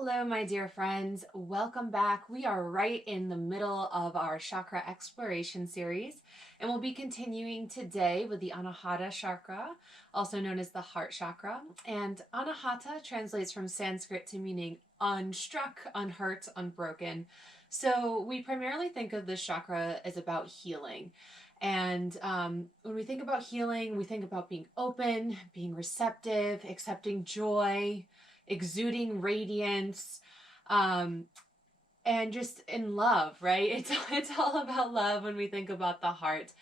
Hello, my dear friends. Welcome back. We are right in the middle of our chakra exploration series, and we'll be continuing today with the Anahata chakra, also known as the heart chakra. And Anahata translates from Sanskrit to meaning unstruck, unhurt, unbroken. So we primarily think of this chakra as about healing. And when we think about healing, we think about being open, being receptive, accepting joy, exuding radiance, and just in love, right? It's all about love when we think about the heart.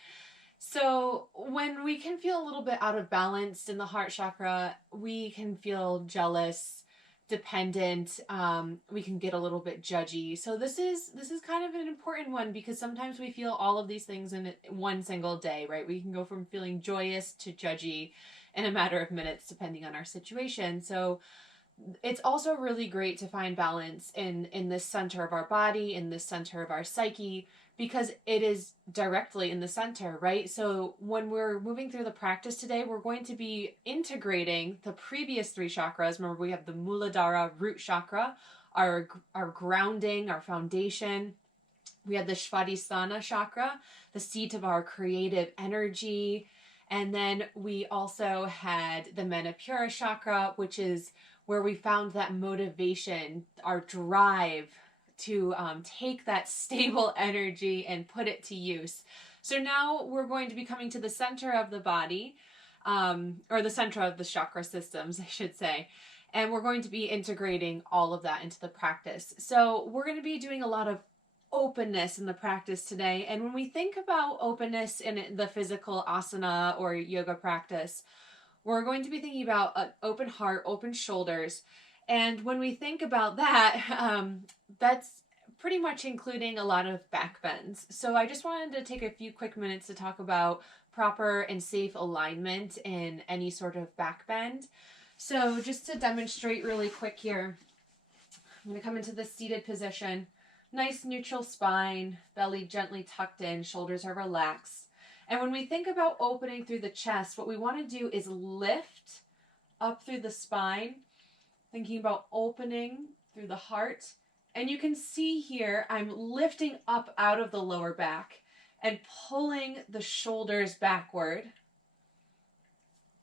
So when we can feel a little bit out of balance in the heart chakra, we can feel jealous, dependent. We can get a little bit judgy. So this is kind of an important one because sometimes we feel all of these things in one single day, right? We can go from feeling joyous to judgy in a matter of minutes, depending on our situation. So it's also really great to find balance in this center of our body, in this center of our psyche, because it is directly in the center, right? So when we're moving through the practice today, we're going to be integrating the previous three chakras. Remember, we have the Muladhara root chakra, our grounding, our foundation. We have the Svadhisthana chakra, the seat of our creative energy. And then we also had the Manipura chakra, which is where we found that motivation, our drive to take that stable energy and put it to use. So now we're going to be coming to the center of the body, or the center of the chakra systems, I should say. And we're going to be integrating all of that into the practice. So we're going to be doing a lot of openness in the practice today. And when we think about openness in the physical asana or yoga practice, we're going to be thinking about an open heart, open shoulders. And when we think about that, that's pretty much including a lot of back bends. So I just wanted to take a few quick minutes to talk about proper and safe alignment in any sort of back bend. So just to demonstrate really quick here, I'm going to come into the seated position. Nice neutral spine, belly gently tucked in, shoulders are relaxed. And when we think about opening through the chest, what we want to do is lift up through the spine, thinking about opening through the heart. And you can see here, I'm lifting up out of the lower back and pulling the shoulders backward.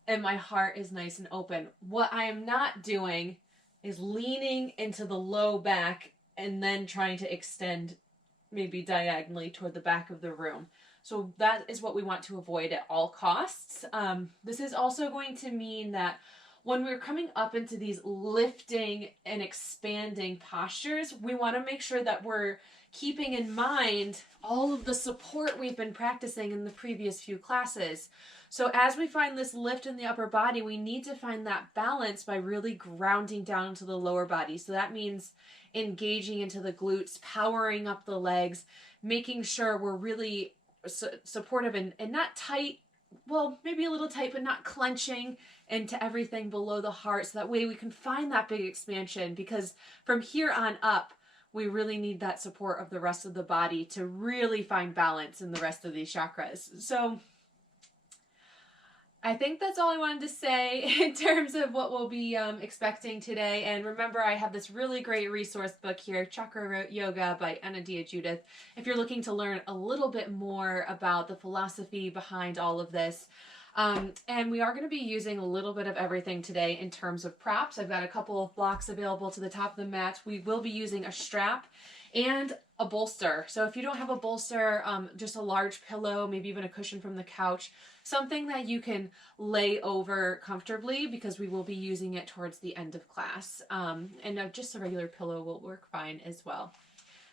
And my heart is nice and open. What I am not doing is leaning into the low back and then trying to extend maybe diagonally toward the back of the room. So that is what we want to avoid at all costs. This is also going to mean that when we're coming up into these lifting and expanding postures, we want to make sure that we're keeping in mind all of the support we've been practicing in the previous few classes. So as we find this lift in the upper body, we need to find that balance by really grounding down into the lower body. So that means engaging into the glutes, powering up the legs, making sure we're really supportive and not tight, well, maybe a little tight, but not clenching into everything below the heart. So that way we can find that big expansion, because from here on up, we really need that support of the rest of the body to really find balance in the rest of these chakras. So I think that's all I wanted to say in terms of what we'll be expecting today. And remember, I have this really great resource book here, Chakra Yoga by Anahata Judith, if you're looking to learn a little bit more about the philosophy behind all of this. And we are going to be using a little bit of everything today in terms of props. I've got a couple of blocks available to the top of the mat. We will be using a strap and a bolster. So if you don't have a bolster, just a large pillow, maybe even a cushion from the couch, something that you can lay over comfortably, because we will be using it towards the end of class. And just a regular pillow will work fine as well.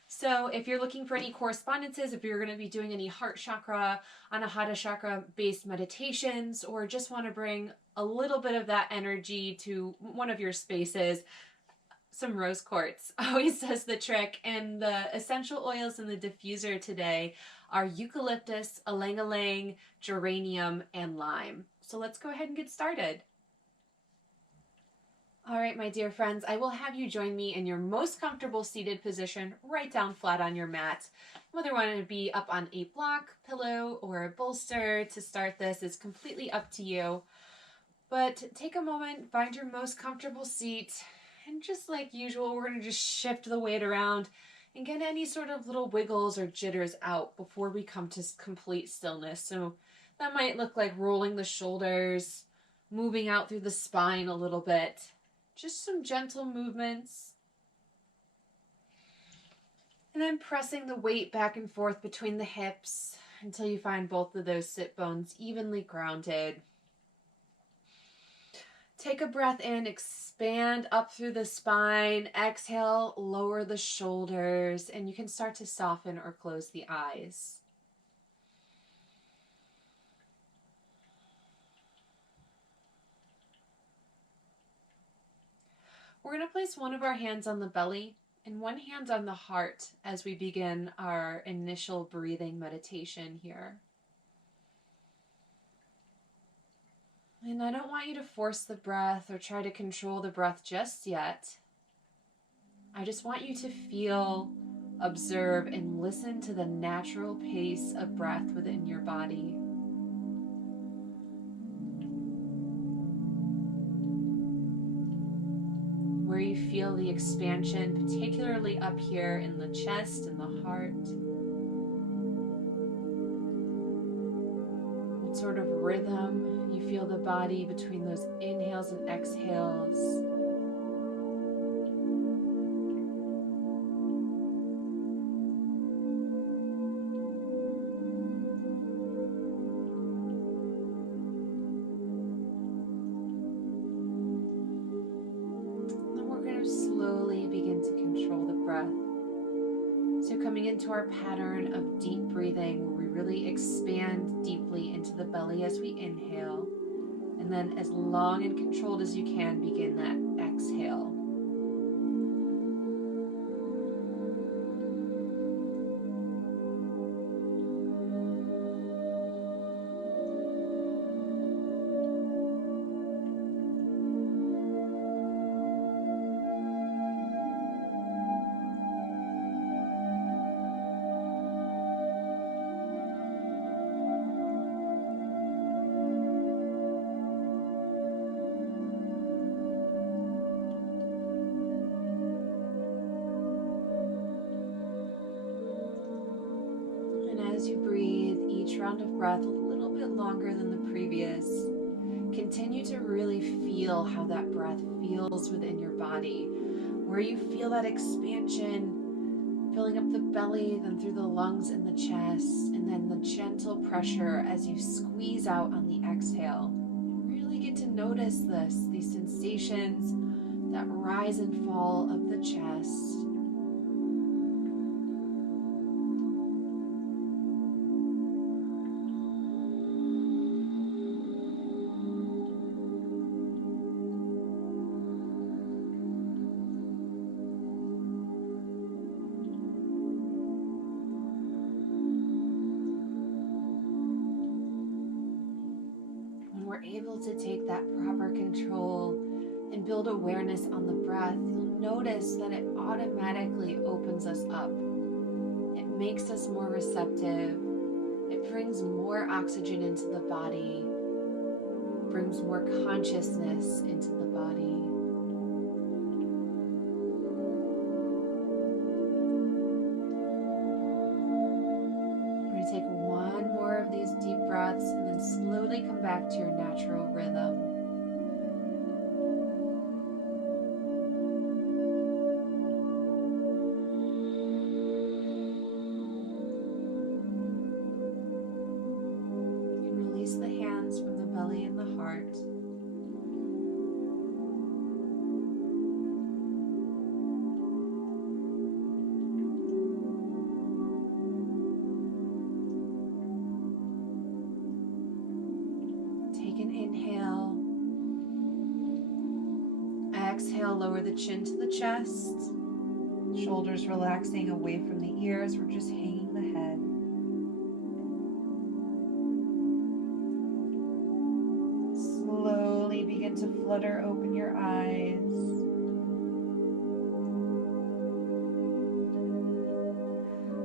So if you're looking for any correspondences, if you're going to be doing any heart chakra, Anahata chakra based meditations, or just want to bring a little bit of that energy to one of your spaces, some rose quartz always does the trick. And the essential oils in the diffuser today are eucalyptus, ylang-ylang, geranium, and lime. So let's go ahead and get started. All right, my dear friends, I will have you join me in your most comfortable seated position, right down flat on your mat. Whether you want to be up on a block, pillow, or a bolster to start this is completely up to you. But take a moment, find your most comfortable seat, And just like usual, we're going to just shift the weight around and get any sort of little wiggles or jitters out before we come to complete stillness. So that might look like rolling the shoulders, moving out through the spine a little bit. Just some gentle movements. And then pressing the weight back and forth between the hips until you find both of those sit bones evenly grounded. Take a breath in, expand up through the spine. Exhale, lower the shoulders, and you can start to soften or close the eyes. We're going to place one of our hands on the belly and one hand on the heart as we begin our initial breathing meditation here. And I don't want you to force the breath or try to control the breath just yet. I just want you to feel, observe, and listen to the natural pace of breath within your body. Where you feel the expansion, particularly up here in the chest and the heart. What sort of rhythm you feel the body between those inhales and exhales. Then we're going to slowly begin to control the breath. So coming into our pattern of deep breathing, where we really expand deeply into the belly as we inhale. And then as long and controlled as you can, begin that exhale. As you breathe each round of breath a little bit longer than the previous, continue to really feel how that breath feels within your body, where you feel that expansion filling up the belly, then through the lungs and the chest, and then the gentle pressure as you squeeze out on the exhale. Really get to notice these sensations, that rise and fall of the chest. Able to take that proper control and build awareness on the breath, you'll notice that it automatically opens us up. It makes us more receptive. It brings more oxygen into the body, brings more consciousness into the body. We're going to take one more of these deep breaths and then slowly come back to your natural rhythm. You can release the hands from the belly and the heart. Inhale. Exhale, lower the chin to the chest. Shoulders relaxing away from the ears. We're just hanging the head. Slowly begin to flutter open your eyes.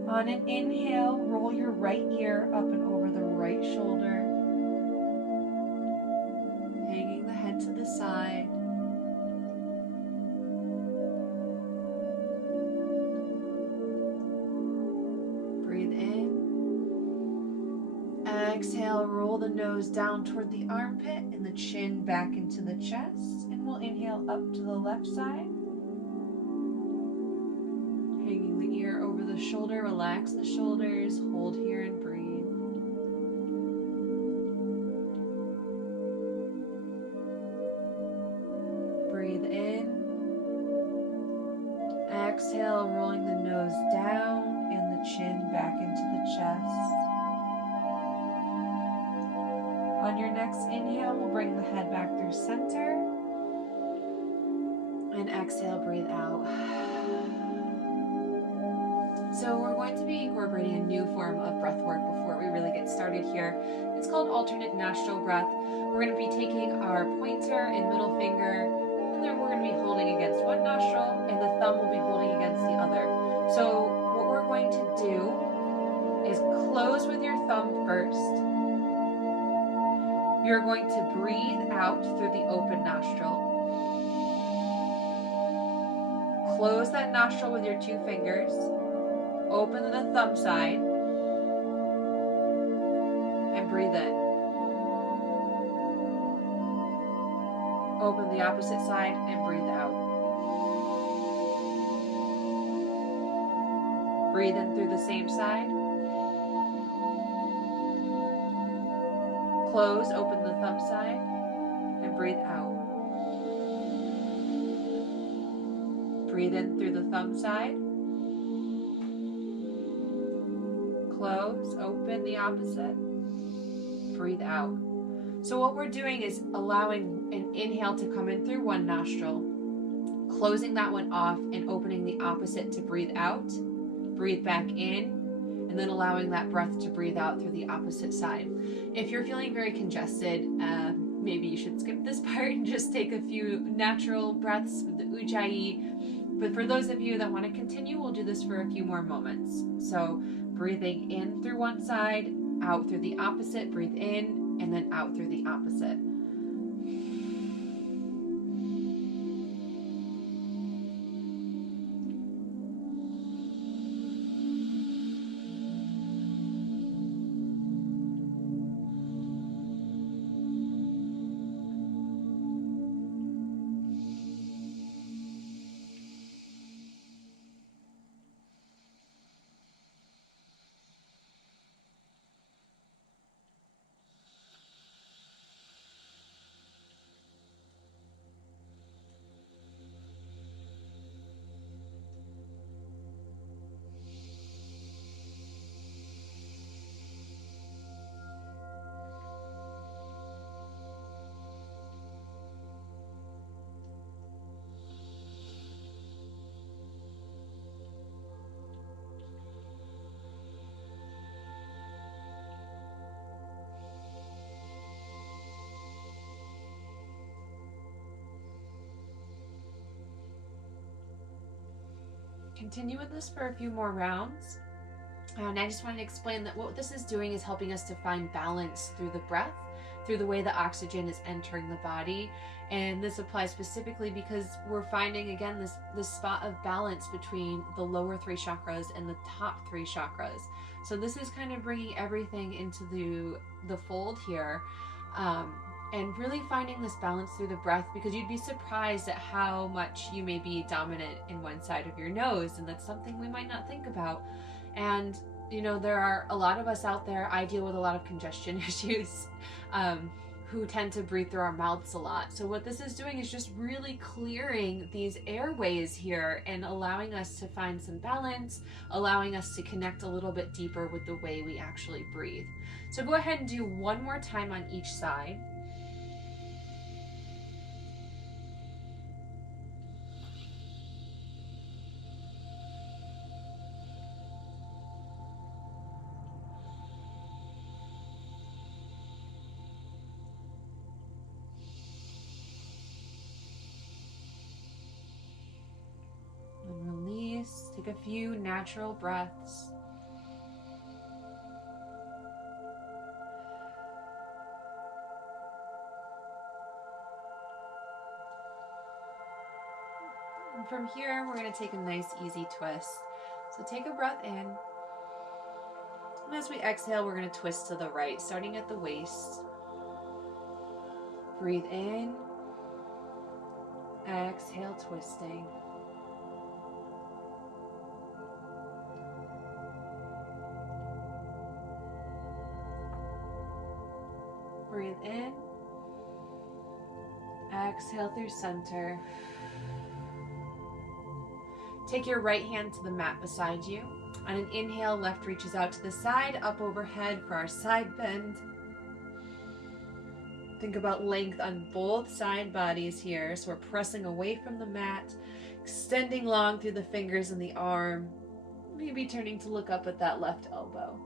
On an inhale, roll your right ear up and over the right shoulder. Hanging the head to the side. roll the nose down toward the armpit and the chin back into the chest. And we'll inhale up to the left side. Hanging the ear over the shoulder, relax the shoulders, hold here and breathe. Breathe in. Exhale, rolling the nose down and the chin back into the chest. On your next inhale, we'll bring the head back through center. And exhale, breathe out. So we're going to be incorporating a new form of breath work before we really get started here. It's called alternate nostril breath. We're going to be taking our pointer and middle finger, and then we're going to be holding against one nostril, and the thumb will be holding against the other. So what we're going to do is close with your thumb first. You're going to breathe out through the open nostril. Close that nostril with your two fingers. Open the thumb side. And breathe in. Open the opposite side and breathe out. Breathe in through the same side. Close, open the thumb side, and breathe out. Breathe in through the thumb side. Close, open the opposite. Breathe out. So what we're doing is allowing an inhale to come in through one nostril, closing that one off and opening the opposite to breathe out. Breathe back in, and then allowing that breath to breathe out through the opposite side. If you're feeling very congested, maybe you should skip this part and just take a few natural breaths with the Ujjayi. But for those of you that want to continue, we'll do this for a few more moments. So breathing in through one side, out through the opposite, breathe in, and then out through the opposite. Continue with this for a few more rounds. And I just wanted to explain that what this is doing is helping us to find balance through the breath, through the way the oxygen is entering the body. And this applies specifically because we're finding, again, this spot of balance between the lower three chakras and the top three chakras. So this is kind of bringing everything into the fold here. And really finding this balance through the breath, because you'd be surprised at how much you may be dominant in one side of your nose, and that's something we might not think about. And you know, there are a lot of us out there, I deal with a lot of congestion issues, who tend to breathe through our mouths a lot. So what this is doing is just really clearing these airways here and allowing us to find some balance, allowing us to connect a little bit deeper with the way we actually breathe. So go ahead and do one more time on each side. Take a few natural breaths. And from here, we're going to take a nice easy twist. So take a breath in And as we exhale, we're going to twist to the right, starting at the waist. Breathe in. Exhale, twisting. Breathe in. Exhale through center. Take your right hand to the mat beside you. On an inhale, left reaches out to the side, up overhead for our side bend. Think about length on both side bodies here. So we're pressing away from the mat, extending long through the fingers and the arm. Maybe turning to look up at that left elbow.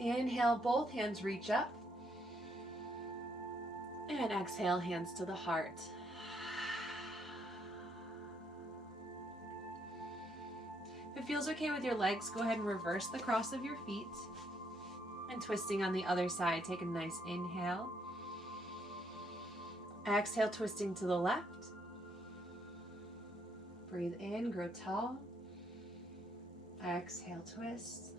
Inhale, both hands reach up. And exhale, hands to the heart. If it feels okay with your legs, go ahead and reverse the cross of your feet. And twisting on the other side, take a nice inhale. Exhale, twisting to the left. Breathe in, grow tall. Exhale, twist.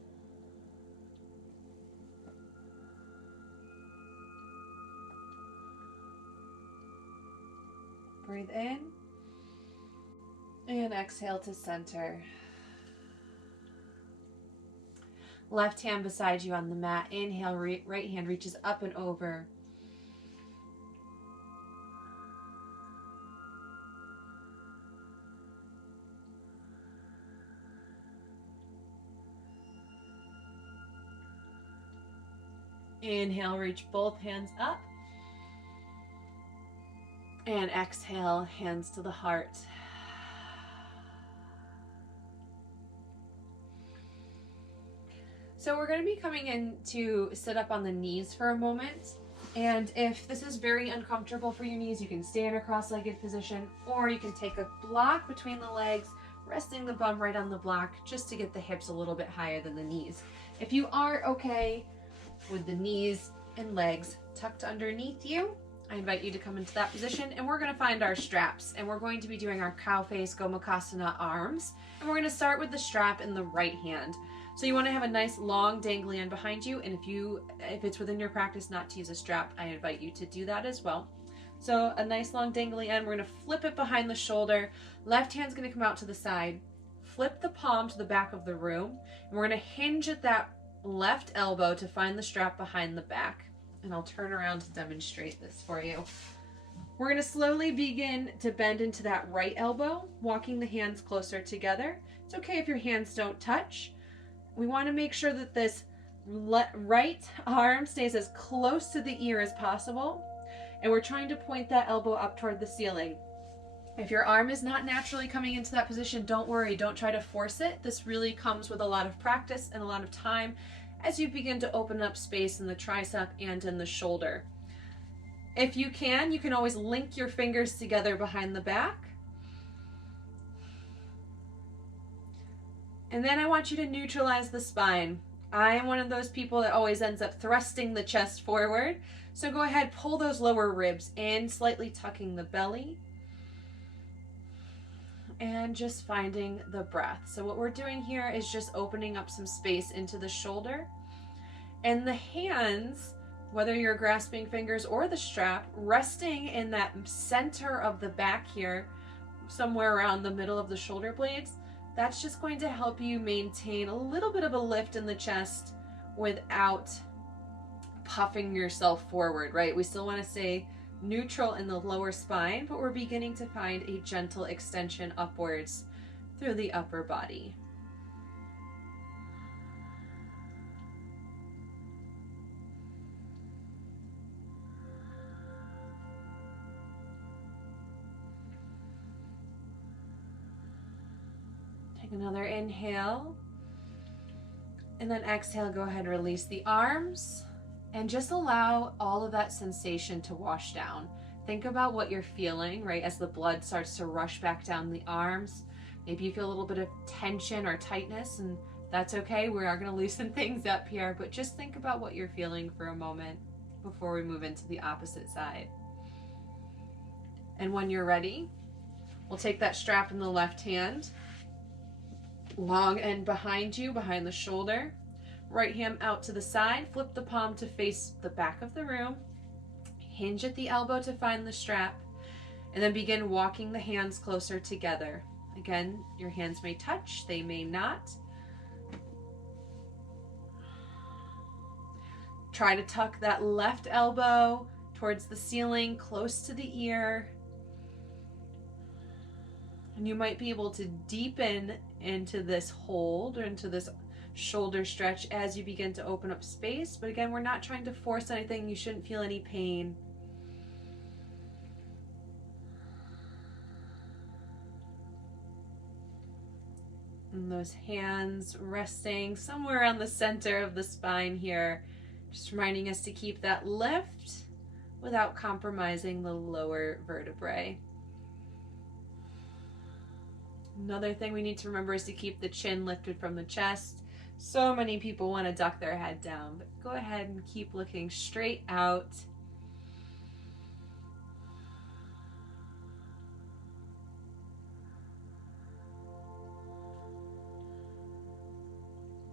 Breathe in. And exhale to center. Left hand beside you on the mat. Inhale, right hand reaches up and over. Inhale, reach both hands up. And exhale, hands to the heart. So we're going to be coming in to sit up on the knees for a moment. And if this is very uncomfortable for your knees, you can stay in a cross-legged position, or you can take a block between the legs, resting the bum right on the block, just to get the hips a little bit higher than the knees. If you are okay with the knees and legs tucked underneath you, I invite you to come into that position, and we're going to find our straps, and we're going to be doing our cow face Gomukhasana arms, and we're going to start with the strap in the right hand. So you want to have a nice long dangly end behind you, and if it's within your practice not to use a strap, I invite you to do that as well. So a nice long dangly end, we're going to flip it behind the shoulder. Left hand's going to come out to the side. Flip the palm to the back of the room, and we're going to hinge at that left elbow to find the strap behind the back. And I'll turn around to demonstrate this for you. We're going to slowly begin to bend into that right elbow, walking the hands closer together. It's okay if your hands don't touch. We want to make sure that this right arm stays as close to the ear as possible. And we're trying to point that elbow up toward the ceiling. If your arm is not naturally coming into that position, don't worry. Don't try to force it. This really comes with a lot of practice and a lot of time as you begin to open up space in the tricep and in the shoulder. If you can always link your fingers together behind the back. And then I want you to neutralize the spine. I am one of those people that always ends up thrusting the chest forward. So go ahead, pull those lower ribs in, slightly tucking the belly. And just finding the breath. So what we're doing here is just opening up some space into the shoulder. And the hands, whether you're grasping fingers or the strap, resting in that center of the back here, somewhere around the middle of the shoulder blades, that's just going to help you maintain a little bit of a lift in the chest without puffing yourself forward, right? We still want to stay neutral in the lower spine, but we're beginning to find a gentle extension upwards through the upper body. Take another inhale, and then exhale, go ahead and release the arms. And just allow all of that sensation to wash down. Think about what you're feeling, right, as the blood starts to rush back down the arms. Maybe you feel a little bit of tension or tightness, and that's okay. We are going to loosen things up here, but just think about what you're feeling for a moment before we move into the opposite side. And when you're ready, We'll take that strap in the left hand, long end behind you, behind the shoulder. Right hand out to the side, flip the palm to face the back of the room. Hinge at the elbow to find the strap, and then begin walking the hands closer together. Again, your hands may touch, they may not. Try to tuck that left elbow towards the ceiling, close to the ear. And you might be able to deepen into this hold or into this shoulder stretch as you begin to open up space. But again, we're not trying to force anything. You shouldn't feel any pain. And those hands resting somewhere on the center of the spine here. Just reminding us to keep that lift without compromising the lower vertebrae. Another thing we need to remember is to keep the chin lifted from the chest. So many people want to duck their head down, but go ahead and keep looking straight out.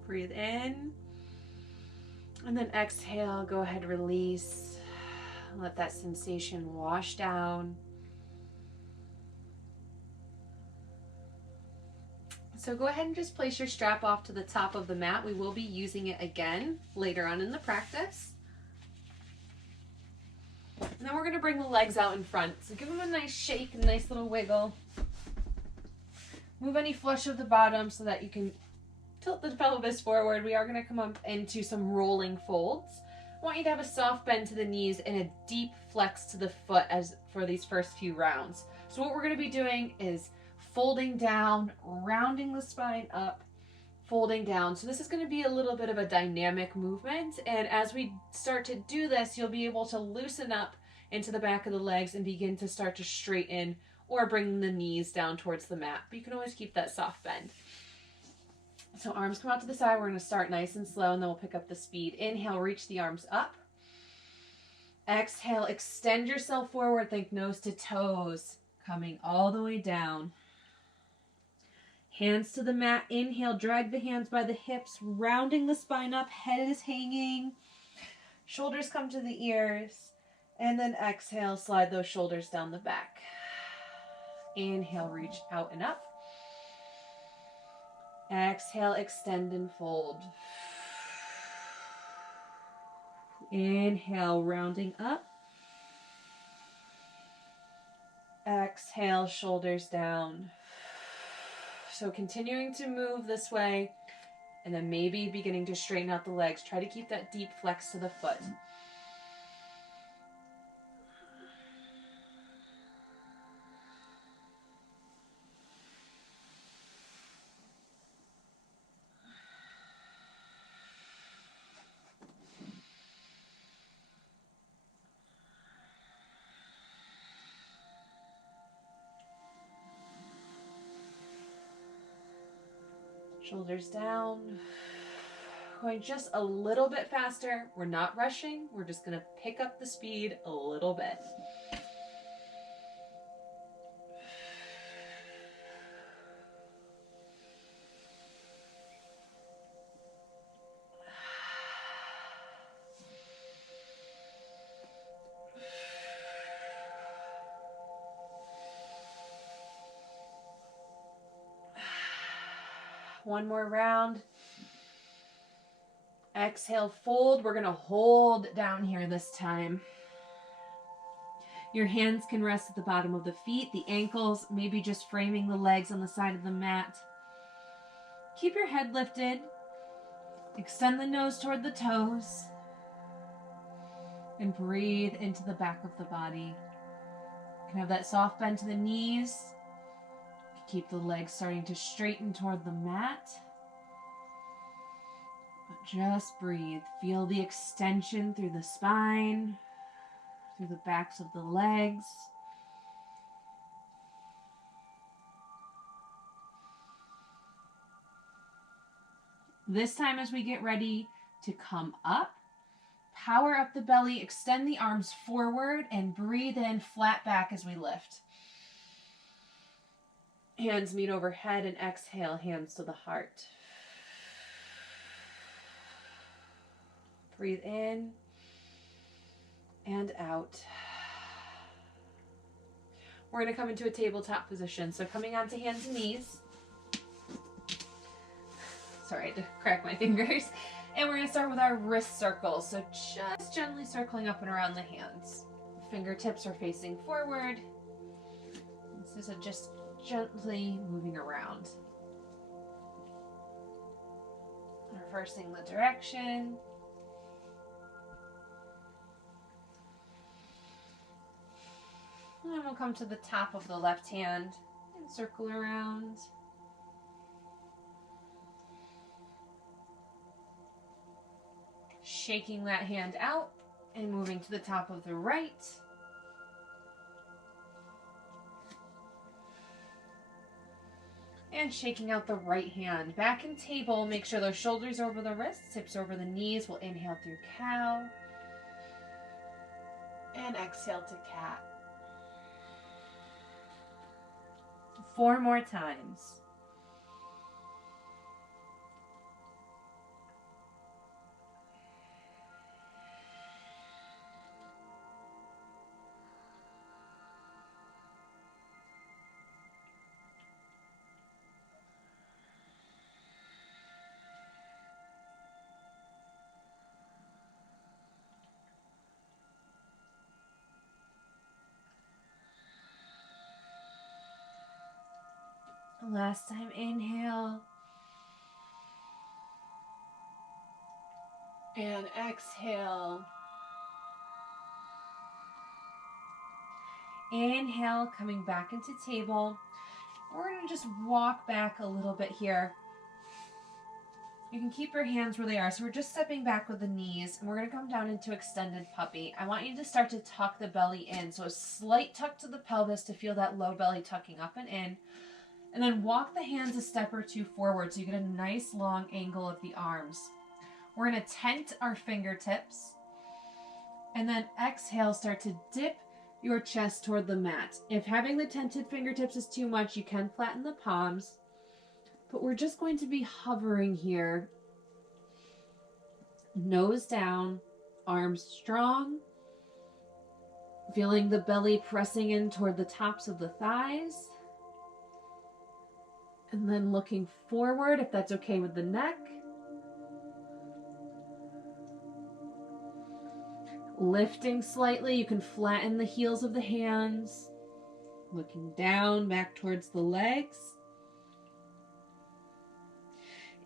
Breathe in, and then exhale, go ahead, release. Let that sensation wash down. So go ahead and just place your strap off to the top of the mat. We will be using it again later on in the practice. And then we're going to bring the legs out in front. So give them a nice shake, a nice little wiggle. Move any flush of the bottom so that you can tilt the pelvis forward. We are going to come up into some rolling folds. I want you to have a soft bend to the knees and a deep flex to the foot as for these first few rounds. So what we're going to be doing is folding down, rounding the spine up, folding down. So this is going to be a little bit of a dynamic movement. And as we start to do this, you'll be able to loosen up into the back of the legs and begin to start to straighten or bring the knees down towards the mat. But you can always keep that soft bend. So arms come out to the side. We're going to start nice and slow, and then we'll pick up the speed. Inhale, reach the arms up. Exhale, extend yourself forward. Think nose to toes, coming all the way down. Hands to the mat. Inhale, drag the hands by the hips, rounding the spine up. Head is hanging. Shoulders come to the ears. And then exhale, slide those shoulders down the back. Inhale, reach out and up. Exhale, extend and fold. Inhale, rounding up. Exhale, shoulders down. So continuing to move this way, and then maybe beginning to straighten out the legs. Try to keep that deep flex to the foot. Shoulders down. Going just a little bit faster. We're not rushing. We're just going to pick up the speed a little bit. One more round. Exhale, fold. We're going to hold down here this time. Your hands can rest at the bottom of the feet, the ankles, maybe just framing the legs on the side of the mat. Keep your head lifted. Extend the nose toward the toes. And breathe into the back of the body. You can have that soft bend to the knees. Keep the legs starting to straighten toward the mat. But just breathe. Feel the extension through the spine, through the backs of the legs. This time as we get ready to come up, power up the belly, extend the arms forward, and breathe in flat back as we lift. Hands meet overhead, and exhale, hands to the heart. Breathe in and out. We're going to come into a tabletop position. So coming onto hands and knees. Sorry, I had to crack my fingers. And we're going to start with our wrist circles. So just gently circling up and around the hands. Fingertips are facing forward. This is just gently moving around. Reversing the direction. And then we'll come to the top of the left hand and circle around. Shaking that hand out and moving to the top of the right. And shaking out the right hand. Back in table, make sure those shoulders over the wrists, hips over the knees. We'll inhale through cow. And exhale to cat. 4 more times. Last time, inhale. And exhale. Inhale, coming back into table. We're going to just walk back a little bit here. You can keep your hands where they are. So we're just stepping back with the knees, and we're going to come down into extended puppy. I want you to start to tuck the belly in. So a slight tuck to the pelvis to feel that low belly tucking up and in. And then walk the hands a step or two forward so you get a nice long angle of the arms. We're going to tent our fingertips. And then exhale, start to dip your chest toward the mat. If having the tented fingertips is too much, you can flatten the palms. But we're just going to be hovering here. Nose down, arms strong. Feeling the belly pressing in toward the tops of the thighs. And then looking forward, if that's okay with the neck. Lifting slightly, you can flatten the heels of the hands. Looking down, back towards the legs.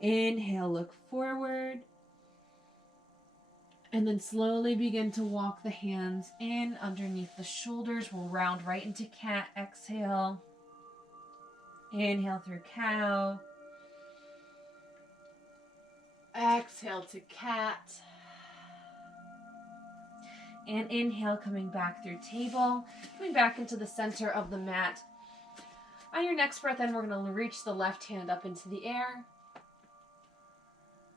Inhale, look forward. And then slowly begin to walk the hands in underneath the shoulders. We'll round right into cat. Exhale. Inhale through cow. Exhale to cat. And inhale, coming back through table. Coming back into the center of the mat. On your next breath in, we're going to reach the left hand up into the air.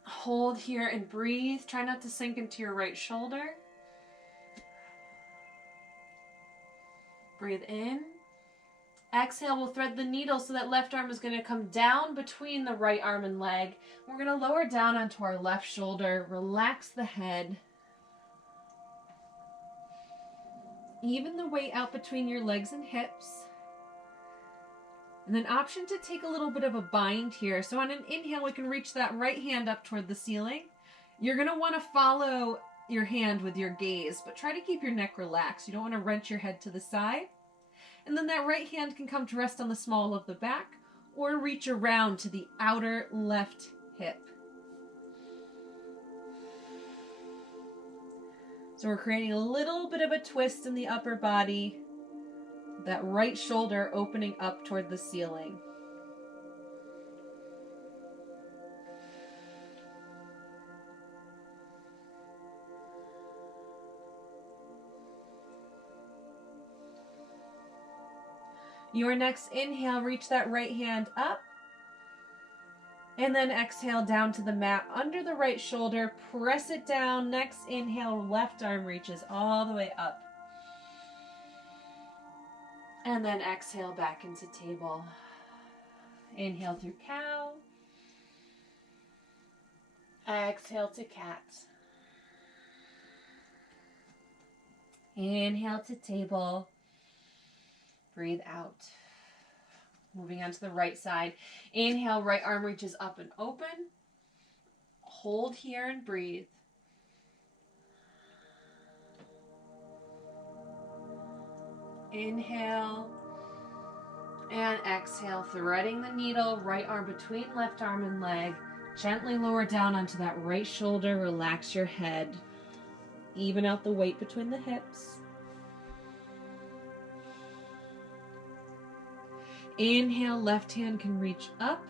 Hold here and breathe. Try not to sink into your right shoulder. Breathe in. Exhale, we'll thread the needle so that left arm is going to come down between the right arm and leg. We're going to lower down onto our left shoulder. Relax the head. Even the weight out between your legs and hips. And then option to take a little bit of a bind here. So on an inhale, we can reach that right hand up toward the ceiling. You're going to want to follow your hand with your gaze, but try to keep your neck relaxed. You don't want to wrench your head to the side. And then that right hand can come to rest on the small of the back or reach around to the outer left hip. So we're creating a little bit of a twist in the upper body. That right shoulder opening up toward the ceiling. Your next inhale, reach that right hand up. And then exhale down to the mat under the right shoulder. Press it down. Next inhale, left arm reaches all the way up. And then exhale back into table. Inhale through cow. Exhale to cat. Inhale to table. Breathe out. Moving on to the right side. Inhale, right arm reaches up and open. Hold here and breathe. Inhale and exhale, threading the needle, right arm between left arm and leg. Gently lower down onto that right shoulder. Relax your head. Even out the weight between the hips. Inhale, left hand can reach up.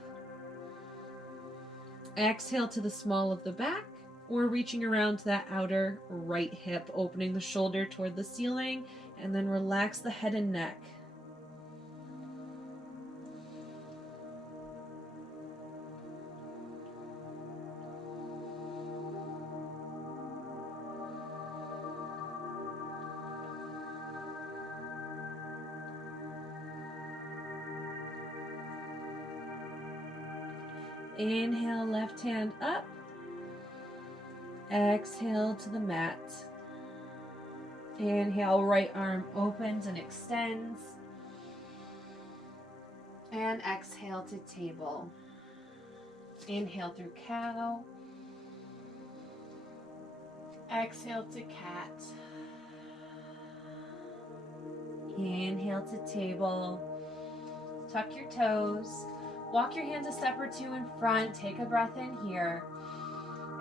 Exhale to the small of the back, or reaching around to that outer right hip, opening the shoulder toward the ceiling, and then relax the head and neck. Inhale, left hand up. Exhale to the mat. Inhale, right arm opens and extends. And exhale to table. Inhale through cow. Exhale to cat. Inhale to table. Tuck your toes. Walk your hands a step or two in front. Take a breath in here.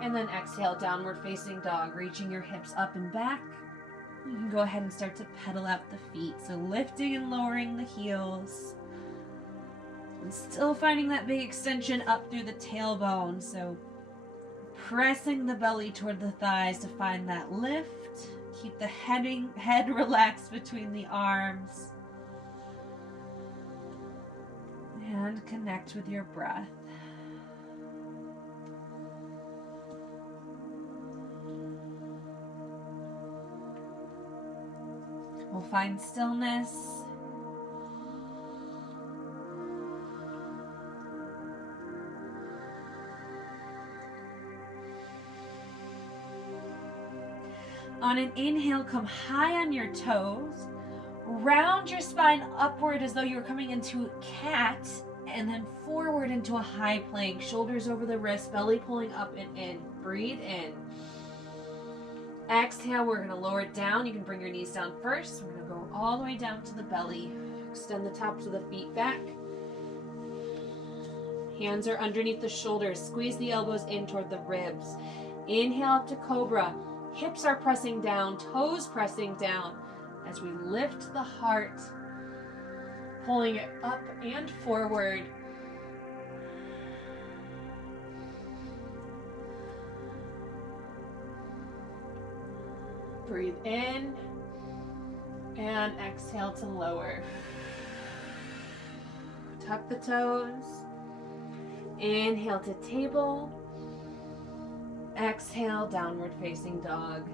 And then exhale, downward facing dog, reaching your hips up and back. You can go ahead and start to pedal out the feet. So lifting and lowering the heels. And still finding that big extension up through the tailbone. So pressing the belly toward the thighs to find that lift. Keep the head relaxed between the arms. And connect with your breath. We'll find stillness. On an inhale, come high on your toes. Round your spine upward as though you're coming into cat, and then forward into a high plank. Shoulders over the wrist, belly pulling up and in. Breathe in. Exhale, we're going to lower it down. You can bring your knees down first. We're going to go all the way down to the belly. Extend the tops of the feet back. Hands are underneath the shoulders. Squeeze the elbows in toward the ribs. Inhale up to cobra. Hips are pressing down, toes pressing down. As we lift the heart, pulling it up and forward. Breathe in and exhale to lower. Tuck the toes. Inhale to table. Exhale, downward facing dog.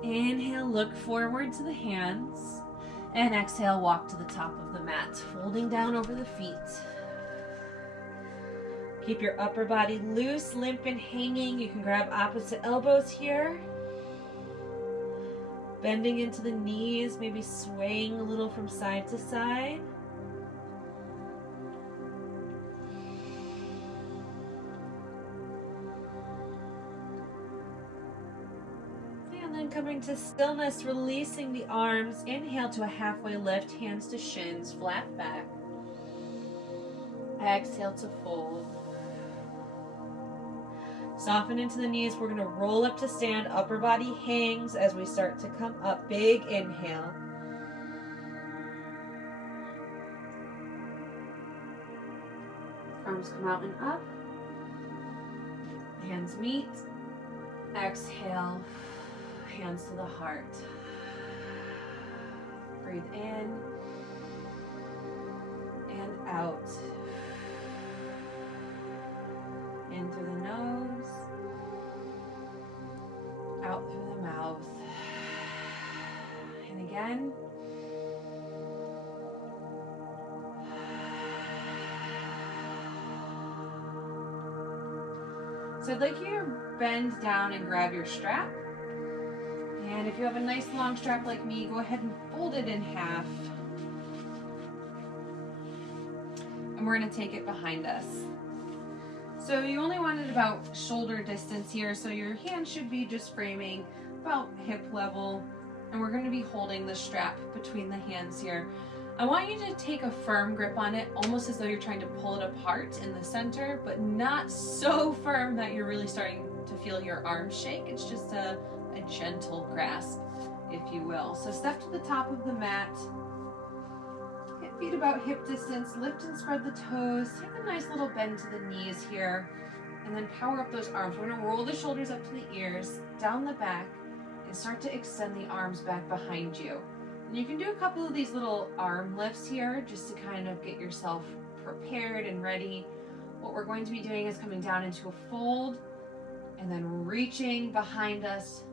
Inhale, look forward to the hands. And exhale, walk to the top of the mat, folding down over the feet. Keep your upper body loose, limp, and hanging. You can grab opposite elbows here. Bending into the knees, maybe swaying a little from side to side. And then coming to stillness, releasing the arms. Inhale to a halfway lift, hands to shins, flat back. Exhale to fold. Soften into the knees. We're going to roll up to stand. Upper body hangs as we start to come up. Big inhale. Arms come out and up. Hands meet. Exhale. Hands to the heart. Breathe in and out. In through the nose, out through the mouth. again. So I'd like you to bend down and grab your strap. And if you have a nice long strap like me, go ahead and fold it in half. And we're going to take it behind us. So you only wanted about shoulder distance here, so your hand should be just framing about hip level. And we're going to be holding the strap between the hands here. I want you to take a firm grip on it, almost as though you're trying to pull it apart in the center, but not so firm that you're really starting to feel your arms shake. It's just a gentle grasp, if you will. So step to the top of the mat, hip feet about hip distance, lift and spread the toes, take a nice little bend to the knees here, and then power up those arms. We're going to roll the shoulders up to the ears, down the back, and start to extend the arms back behind you. And you can do a couple of these little arm lifts here just to kind of get yourself prepared and ready. What we're going to be doing is coming down into a fold and then reaching behind us,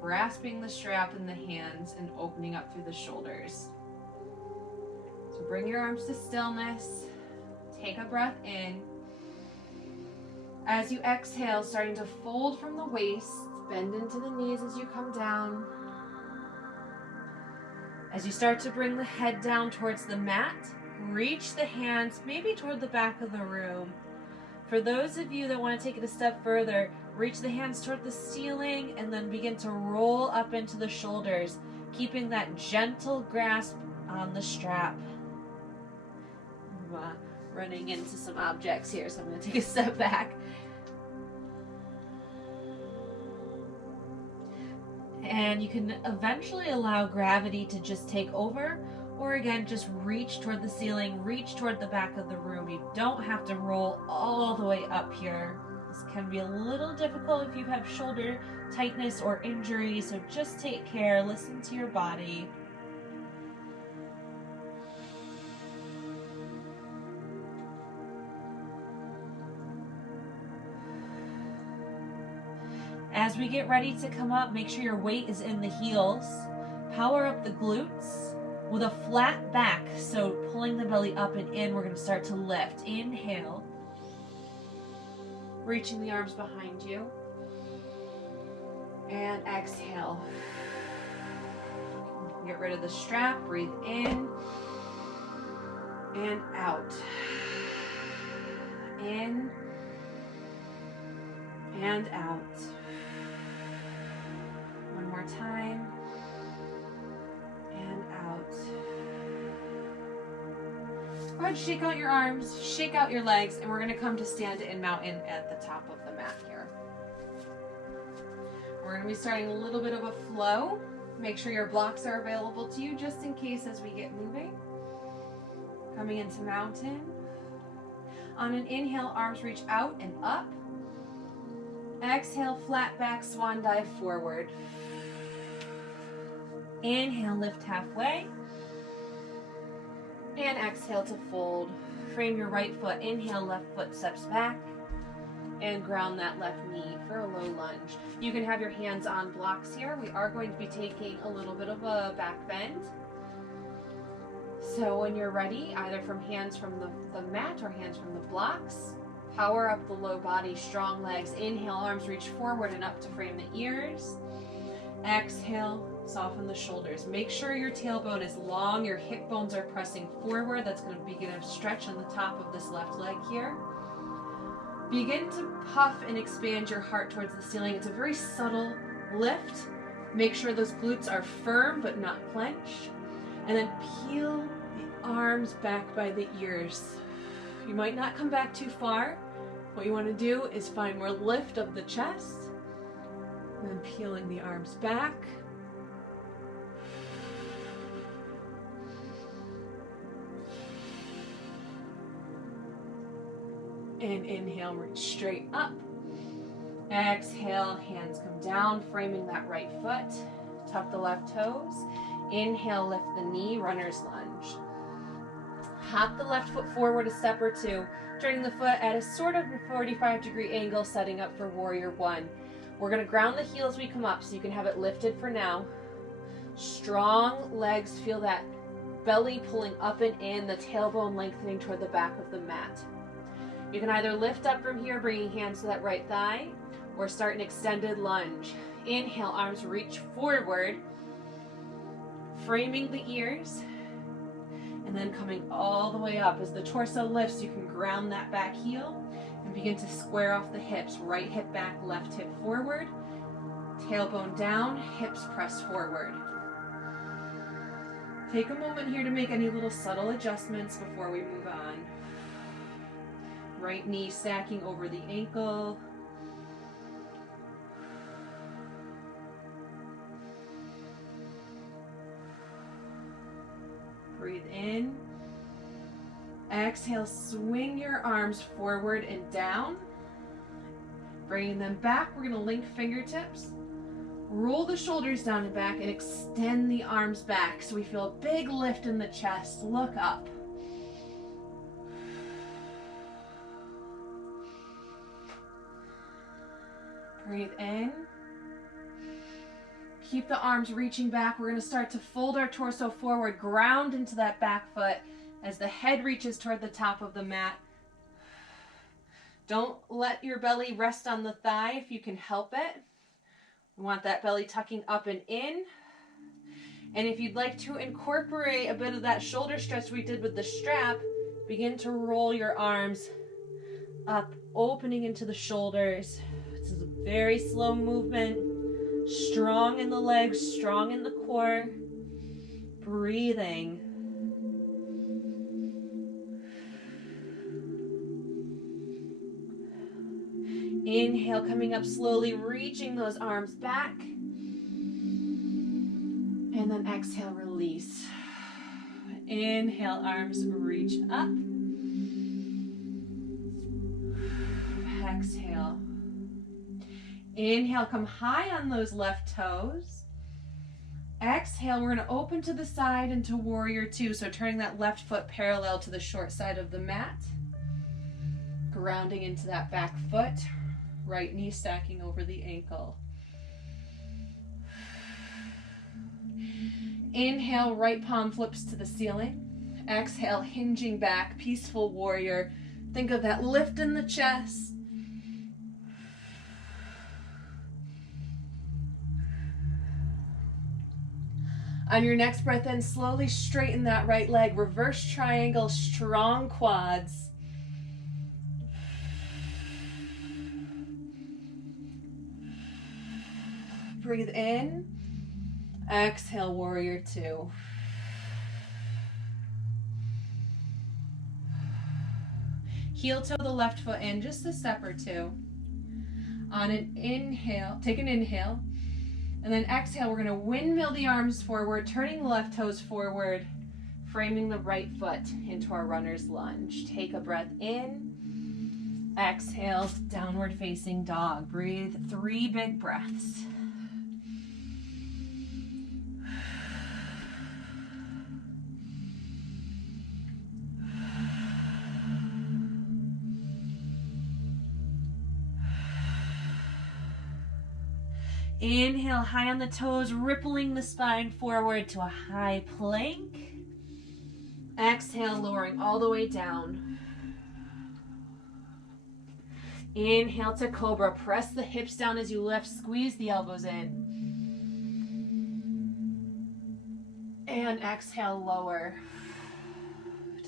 grasping the strap in the hands and opening up through the shoulders. So bring your arms to stillness. Take a breath in. As you exhale, starting to fold from the waist, bend into the knees as you come down. As you start to bring the head down towards the mat, reach the hands maybe toward the back of the room. For those of you that want to take it a step further, reach the hands toward the ceiling and then begin to roll up into the shoulders, keeping that gentle grasp on the strap. I'm running into some objects here, so I'm going to take a step back. And you can eventually allow gravity to just take over, or again, just reach toward the ceiling, reach toward the back of the room. You don't have to roll all the way up here. This can be a little difficult if you have shoulder tightness or injury, so just take care, listen to your body. As we get ready to come up, make sure your weight is in the heels. Power up the glutes with a flat back. So pulling the belly up and in, we're going to start to lift. Inhale. Reaching the arms behind you. And exhale. Get rid of the strap. Breathe in. And out. In. And out. One more time, and out. Go ahead, shake out your arms, shake out your legs, and we're going to come to stand in mountain at the top of the mat here. We're going to be starting a little bit of a flow. Make sure your blocks are available to you just in case as we get moving. Coming into mountain. On an inhale, arms reach out and up. Exhale, flat back, swan dive forward. Inhale, lift halfway. And exhale to fold. Frame your right foot. Inhale, left foot steps back. And ground that left knee for a low lunge. You can have your hands on blocks here. We are going to be taking a little bit of a back bend. So when you're ready, either from hands from the mat or hands from the blocks, power up the low body, strong legs. Inhale, arms reach forward and up to frame the ears. Exhale, soften the shoulders. Make sure your tailbone is long, your hip bones are pressing forward. That's going to begin a stretch on the top of this left leg here. Begin to puff and expand your heart towards the ceiling. It's a very subtle lift. Make sure those glutes are firm but not clenched. And then peel the arms back by the ears. You might not come back too far. What you want to do is find more lift of the chest. And then peeling the arms back. And inhale, reach straight up. Exhale, hands come down, framing that right foot. Tuck the left toes. Inhale, lift the knee, runner's lunge. Hop the left foot forward a step or two, turning the foot at a sort of 45-degree angle, setting up for warrior one. We're going to ground the heel as we come up, so you can have it lifted for now. Strong legs, feel that belly pulling up and in, the tailbone lengthening toward the back of the mat. You can either lift up from here, bringing hands to that right thigh, or start an extended lunge. Inhale, arms reach forward, framing the ears, and then coming all the way up. As the torso lifts, you can ground that back heel and begin to square off the hips. Right hip back, left hip forward, tailbone down, hips press forward. Take a moment here to make any little subtle adjustments before we move on. Right knee stacking over the ankle. Breathe in. Exhale, swing your arms forward and down. Bringing them back, we're going to link fingertips. Roll the shoulders down and back and extend the arms back so we feel a big lift in the chest. Look up. Breathe in. Keep the arms reaching back. We're going to start to fold our torso forward, ground into that back foot as the head reaches toward the top of the mat. Don't let your belly rest on the thigh if you can help it. We want that belly tucking up and in. And if you'd like to incorporate a bit of that shoulder stretch we did with the strap, begin to roll your arms up, opening into the shoulders. This is a very slow movement. Strong in the legs, strong in the core. Breathing. Inhale, coming up slowly, reaching those arms back. And then exhale, release. Inhale, arms reach up. Exhale. Inhale, come high on those left toes. Exhale, we're going to open to the side into warrior two. So turning that left foot parallel to the short side of the mat. Grounding into that back foot. Right knee stacking over the ankle. Inhale, right palm flips to the ceiling. Exhale, hinging back, peaceful warrior. Think of that lift in the chest. On your next breath in, slowly straighten that right leg. Reverse triangle, strong quads. Breathe in. Exhale, warrior two. Heel toe the left foot in just a step or two. On an inhale, take an inhale. And then exhale, we're going to windmill the arms forward, turning the left toes forward, framing the right foot into our runner's lunge. Take a breath in. Exhale, downward facing dog. Breathe 3 big breaths. Inhale, high on the toes, rippling the spine forward to a high plank. Exhale, lowering all the way down. Inhale to cobra. Press the hips down as you lift. Squeeze the elbows in. And exhale, lower.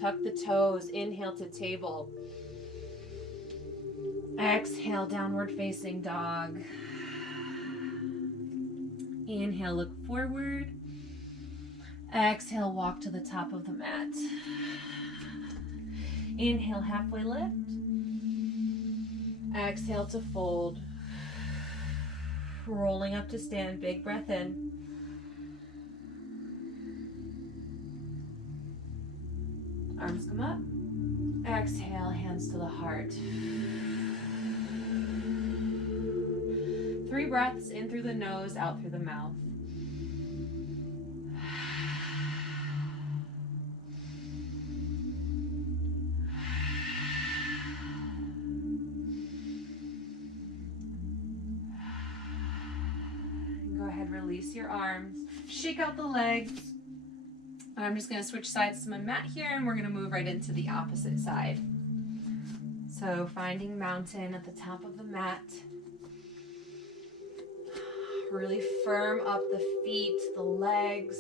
Tuck the toes. Inhale to table. Exhale, downward facing dog. Inhale, look forward. Exhale, walk to the top of the mat. Inhale, halfway lift. Exhale to fold. Rolling up to stand, big breath in. Arms come up. Exhale, hands to the heart. 3 breaths in through the nose, out through the mouth. Go ahead, release your arms. Shake out the legs. I'm just going to switch sides to my mat here, and we're going to move right into the opposite side. So finding mountain at the top of the mat. Really firm up the feet, the legs.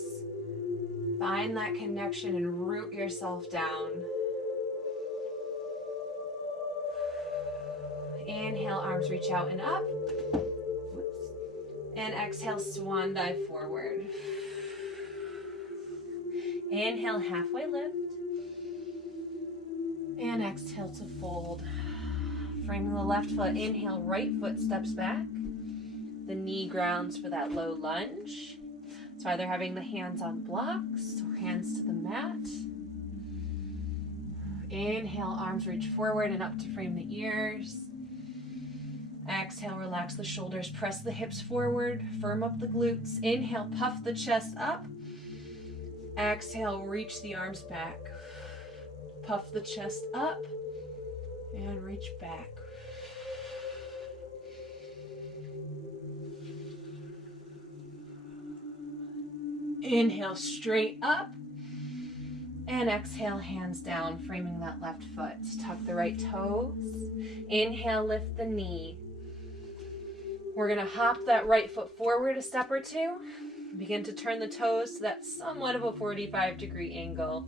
Find that connection and root yourself down. Inhale, arms reach out and up. Whoops. And exhale, swan dive forward. Inhale, halfway lift. And exhale to fold. Framing the left foot, inhale, right foot steps back. The knee grounds for that low lunge. So either having the hands on blocks or hands to the mat. Inhale, arms reach forward and up to frame the ears. Exhale, relax the shoulders, press the hips forward, firm up the glutes. Inhale, puff the chest up. Exhale, reach the arms back. Puff the chest up and reach back. Inhale, straight up. And exhale, hands down, framing that left foot. Tuck the right toes. Inhale, lift the knee. We're going to hop that right foot forward a step or two. Begin to turn the toes to that somewhat of a 45-degree angle.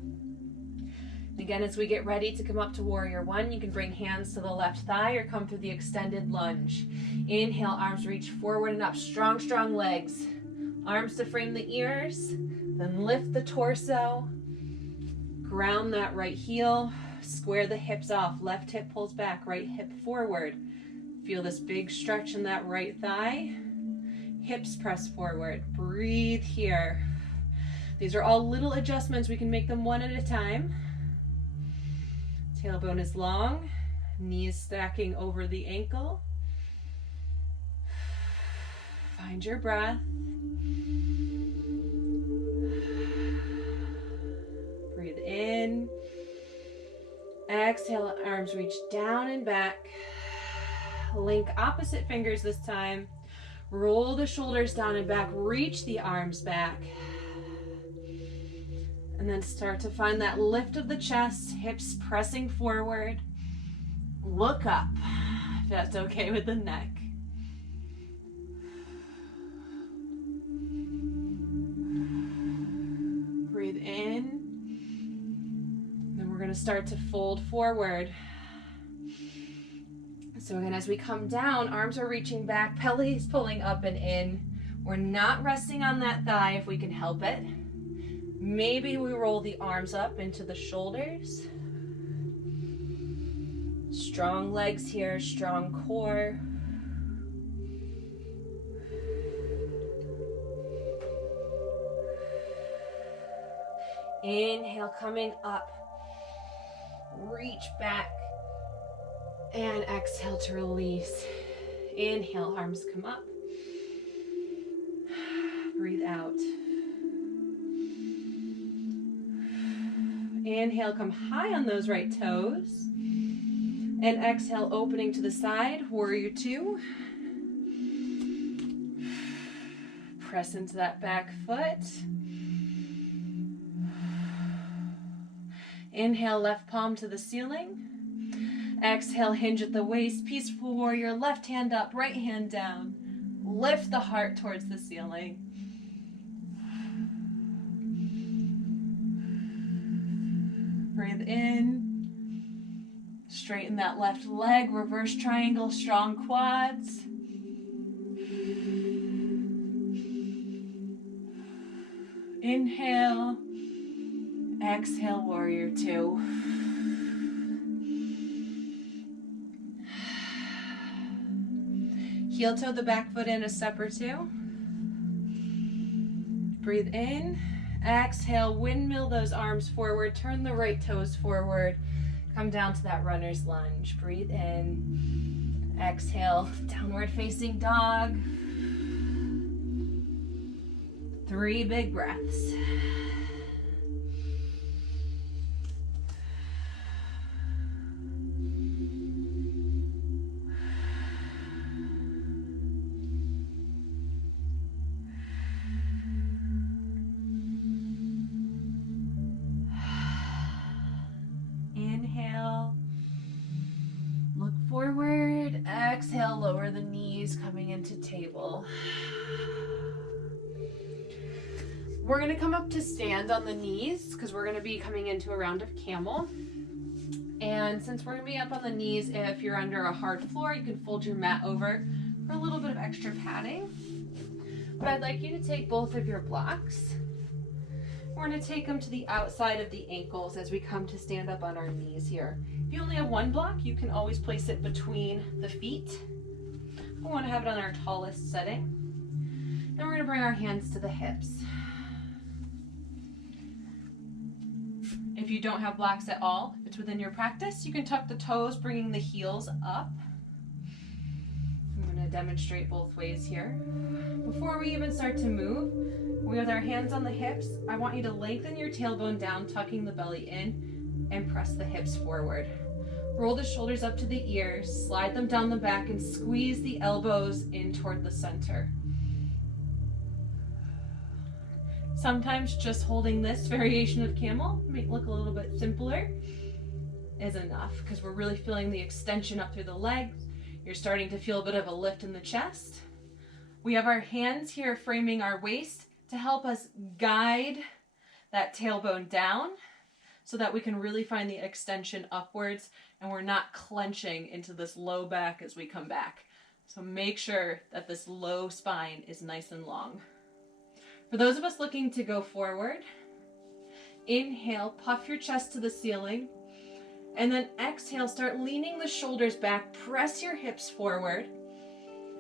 Again, as we get ready to come up to warrior one, you can bring hands to the left thigh or come through the extended lunge. Inhale, arms reach forward and up. Strong, strong legs. Arms to frame the ears. Then lift the torso. Ground that right heel. Square the hips off. Left hip pulls back, right hip forward. Feel this big stretch in that right thigh. Hips press forward. Breathe here. These are all little adjustments. We can make them one at a time. Tailbone is long. Knees stacking over the ankle. Find your breath. Breathe in. Exhale, arms reach down and back. Link opposite fingers this time. Roll the shoulders down and back. Reach the arms back. And then start to find that lift of the chest, hips pressing forward. Look up, if that's okay with the neck. Breathe in. Then we're going to start to fold forward. So again, as we come down, arms are reaching back, belly is pulling up and in. We're not resting on that thigh if we can help it. Maybe we roll the arms up into the shoulders. Strong legs here, strong core. Inhale, coming up. Reach back. And exhale to release. Inhale, arms come up. Breathe out. Inhale, come high on those right toes. And exhale, opening to the side, warrior two. Press into that back foot. Inhale, left palm to the ceiling. Exhale, hinge at the waist, peaceful warrior, left hand up, right hand down. Lift the heart towards the ceiling. Breathe in. Straighten that left leg, reverse triangle, strong quads. Inhale. Exhale, warrior two. Heel toe the back foot in a step or two. Breathe in. Exhale, windmill those arms forward. Turn the right toes forward. Come down to that runner's lunge. Breathe in. Exhale, downward facing dog. 3 big breaths. lower the knees, coming into table. We're going to come up to stand on the knees because we're going to be coming into a round of camel. And since we're going to be up on the knees, if you're under a hard floor, you can fold your mat over for a little bit of extra padding. But I'd like you to take both of your blocks. We're going to take them to the outside of the ankles as we come to stand up on our knees here. If you only have one block, you can always place it between the feet. We want to have it on our tallest setting. Then we're going to bring our hands to the hips. If you don't have blocks at all, if it's within your practice, you can tuck the toes, bringing the heels up. I'm going to demonstrate both ways here. Before we even start to move, with our hands on the hips, I want you to lengthen your tailbone down, tucking the belly in, and press the hips forward. Roll the shoulders up to the ears, slide them down the back, and squeeze the elbows in toward the center. Sometimes just holding this variation of camel, make it look a little bit simpler, is enough because we're really feeling the extension up through the legs. You're starting to feel a bit of a lift in the chest. We have our hands here framing our waist to help us guide that tailbone down so that we can really find the extension upwards and we're not clenching into this low back as we come back. So make sure that this low spine is nice and long. For those of us looking to go forward, inhale, puff your chest to the ceiling, and then exhale, start leaning the shoulders back, press your hips forward.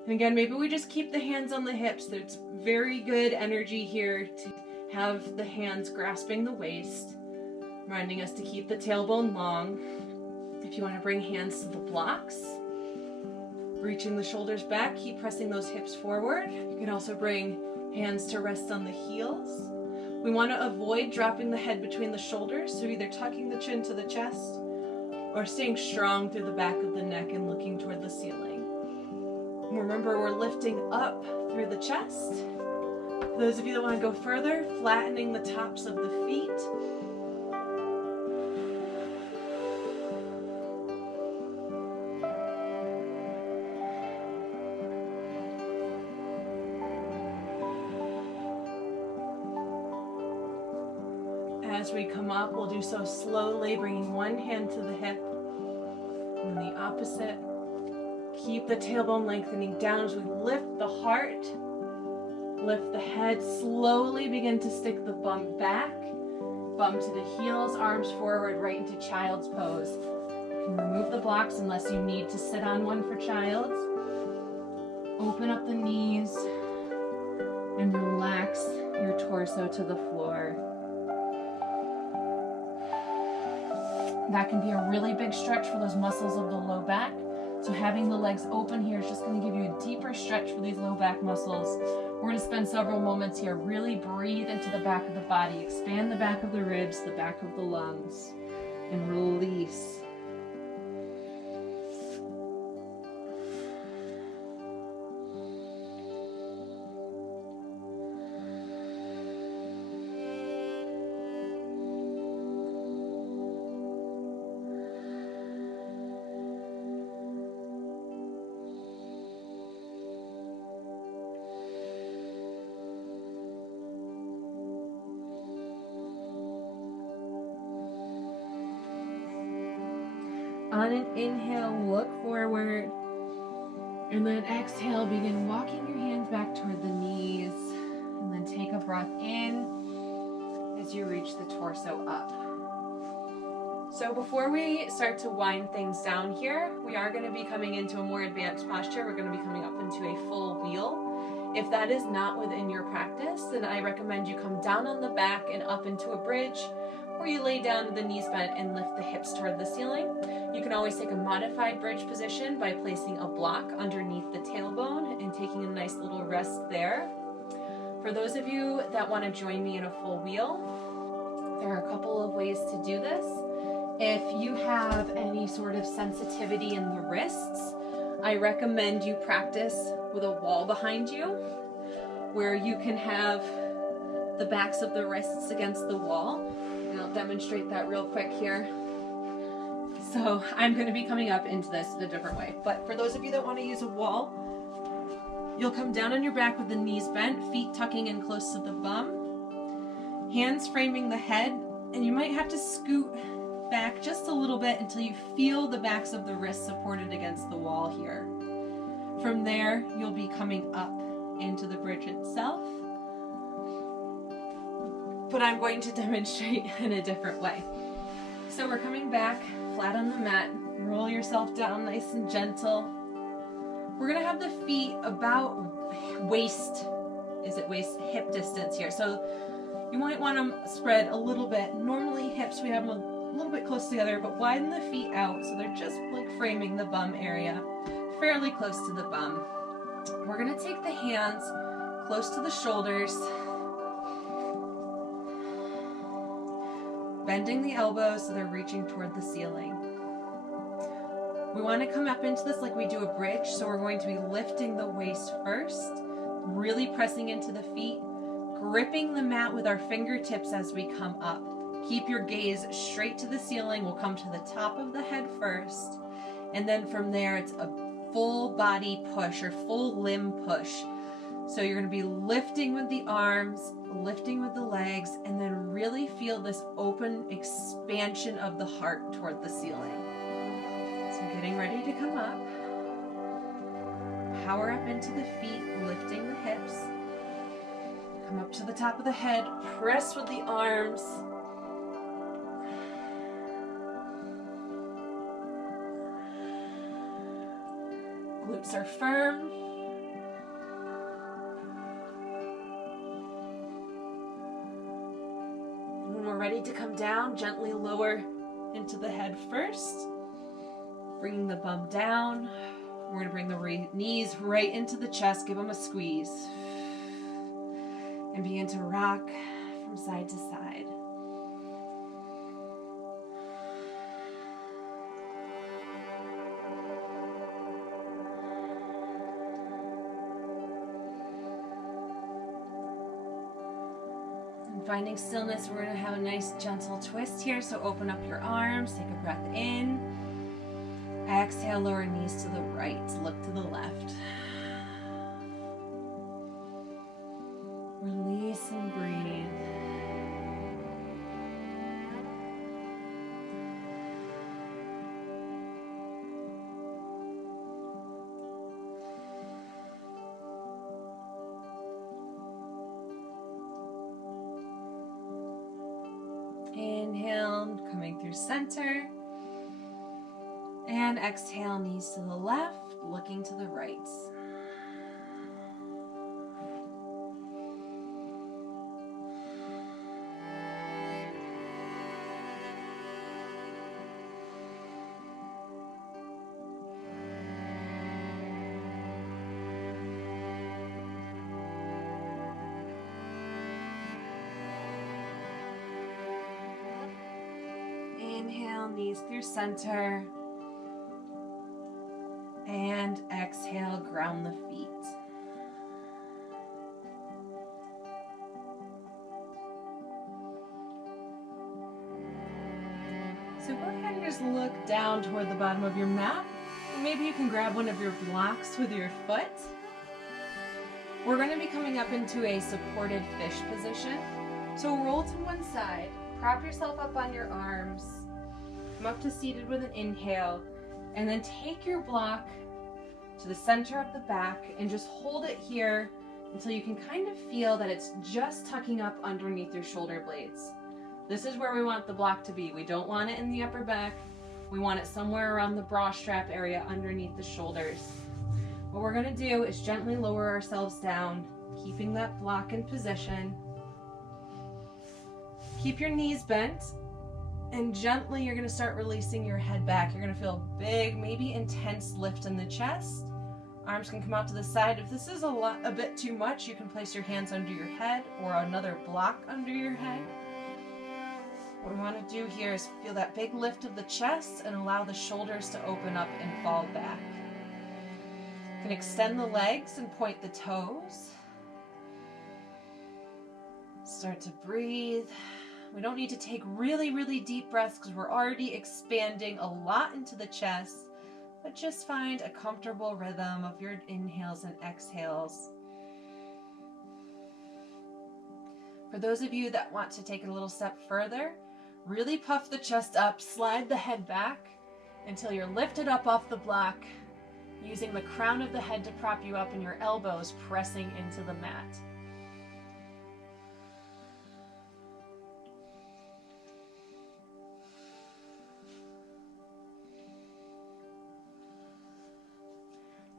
And again, maybe we just keep the hands on the hips. There's very good energy here to have the hands grasping the waist, reminding us to keep the tailbone long. If you want to bring hands to the blocks, reaching the shoulders back, keep pressing those hips forward. You can also bring hands to rest on the heels. We want to avoid dropping the head between the shoulders, so either tucking the chin to the chest or staying strong through the back of the neck and looking toward the ceiling. Remember, we're lifting up through the chest. For those of you that want to go further, flattening the tops of the feet. As we come up, we'll do so slowly, bringing one hand to the hip and the opposite. Keep the tailbone lengthening down as we lift the heart, lift the head, slowly begin to stick the bum back, bum to the heels, arms forward, right into child's pose. You can remove the blocks unless you need to sit on one for child's. Open up the knees and relax your torso to the floor. That can be a really big stretch for those muscles of the low back. So having the legs open here is just going to give you a deeper stretch for these low back muscles. We're going to spend several moments here. Really breathe into the back of the body. Expand the back of the ribs, the back of the lungs, and release. On an inhale, look forward, and then exhale, begin walking your hands back toward the knees, and then take a breath in as you reach the torso up. So before we start to wind things down here, we are going to be coming into a more advanced posture. We're going to be coming up into a full wheel. If that is not within your practice, then I recommend you come down on the back and up into a bridge, where you lay down to the knees bent and lift the hips toward the ceiling. You can always take a modified bridge position by placing a block underneath the tailbone and taking a nice little rest there. For those of you that want to join me in a full wheel, there are a couple of ways to do this. If you have any sort of sensitivity in the wrists, I recommend you practice with a wall behind you where you can have the backs of the wrists against the wall. And I'll demonstrate that real quick here. So I'm going to be coming up into this in a different way. But for those of you that want to use a wall, you'll come down on your back with the knees bent, feet tucking in close to the bum, hands framing the head, and you might have to scoot back just a little bit until you feel the backs of the wrists supported against the wall here. From there, you'll be coming up into the bridge itself, but I'm going to demonstrate in a different way. So we're coming back flat on the mat. Roll yourself down nice and gentle. We're gonna have the feet about hip distance here. So you might want to spread a little bit. Normally hips, we have them a little bit close together, but widen the feet out so they're just like framing the bum area, fairly close to the bum. We're gonna take the hands close to the shoulders, bending the elbows so they're reaching toward the ceiling. We want to come up into this like we do a bridge, so we're going to be lifting the waist first, really pressing into the feet, gripping the mat with our fingertips as we come up. Keep your gaze straight to the ceiling. We'll come to the top of the head first, and then from there it's a full body push or full limb push. So you're going to be lifting with the arms, lifting with the legs, and then really feel this open expansion of the heart toward the ceiling. So getting ready to come up. Power up into the feet, lifting the hips. Come up to the top of the head, press with the arms. Glutes are firm. When we're ready to come down, gently lower into the head first. Bringing the bum down. We're going to bring the knees right into the chest. Give them a squeeze. And begin to rock from side to side. And finding stillness, we're going to have a nice gentle twist here. So open up your arms, take a breath in. Exhale, lower knees to the right, look to the left. Release and breathe. Inhale, coming through center. And exhale, knees to the left, looking to the right. Inhale, knees through center. And exhale, ground the feet. So go ahead and just look down toward the bottom of your mat. Maybe you can grab one of your blocks with your foot. We're going to be coming up into a supported fish position. So roll to one side, prop yourself up on your arms, come up to seated with an inhale, and then take your block to the center of the back and just hold it here until you can kind of feel that it's just tucking up underneath your shoulder blades. This is where we want the block to be. We don't want it in the upper back. We want it somewhere around the bra strap area underneath the shoulders. What we're going to do is gently lower ourselves down, keeping that block in position. Keep your knees bent. And gently, you're going to start releasing your head back. You're going to feel a big, maybe intense lift in the chest. Arms can come out to the side. If this is a bit too much, you can place your hands under your head or another block under your head. What we want to do here is feel that big lift of the chest and allow the shoulders to open up and fall back. You can extend the legs and point the toes. Start to breathe. We don't need to take really, really deep breaths because we're already expanding a lot into the chest, but just find a comfortable rhythm of your inhales and exhales. For those of you that want to take it a little step further, really puff the chest up, slide the head back until you're lifted up off the block, using the crown of the head to prop you up and your elbows pressing into the mat.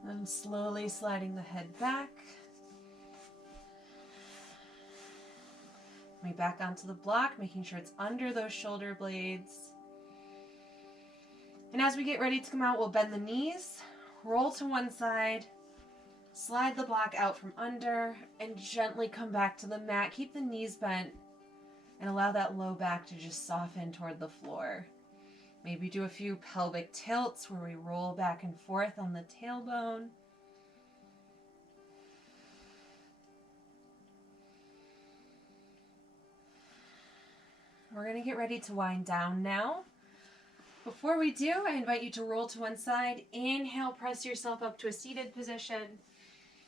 And slowly sliding the head back. Coming back onto the block, making sure it's under those shoulder blades. And as we get ready to come out, we'll bend the knees, roll to one side, slide the block out from under, and gently come back to the mat. Keep the knees bent and allow that low back to just soften toward the floor. Maybe do a few pelvic tilts where we roll back and forth on the tailbone. We're going to get ready to wind down now. Before we do, I invite you to roll to one side. Inhale, press yourself up to a seated position.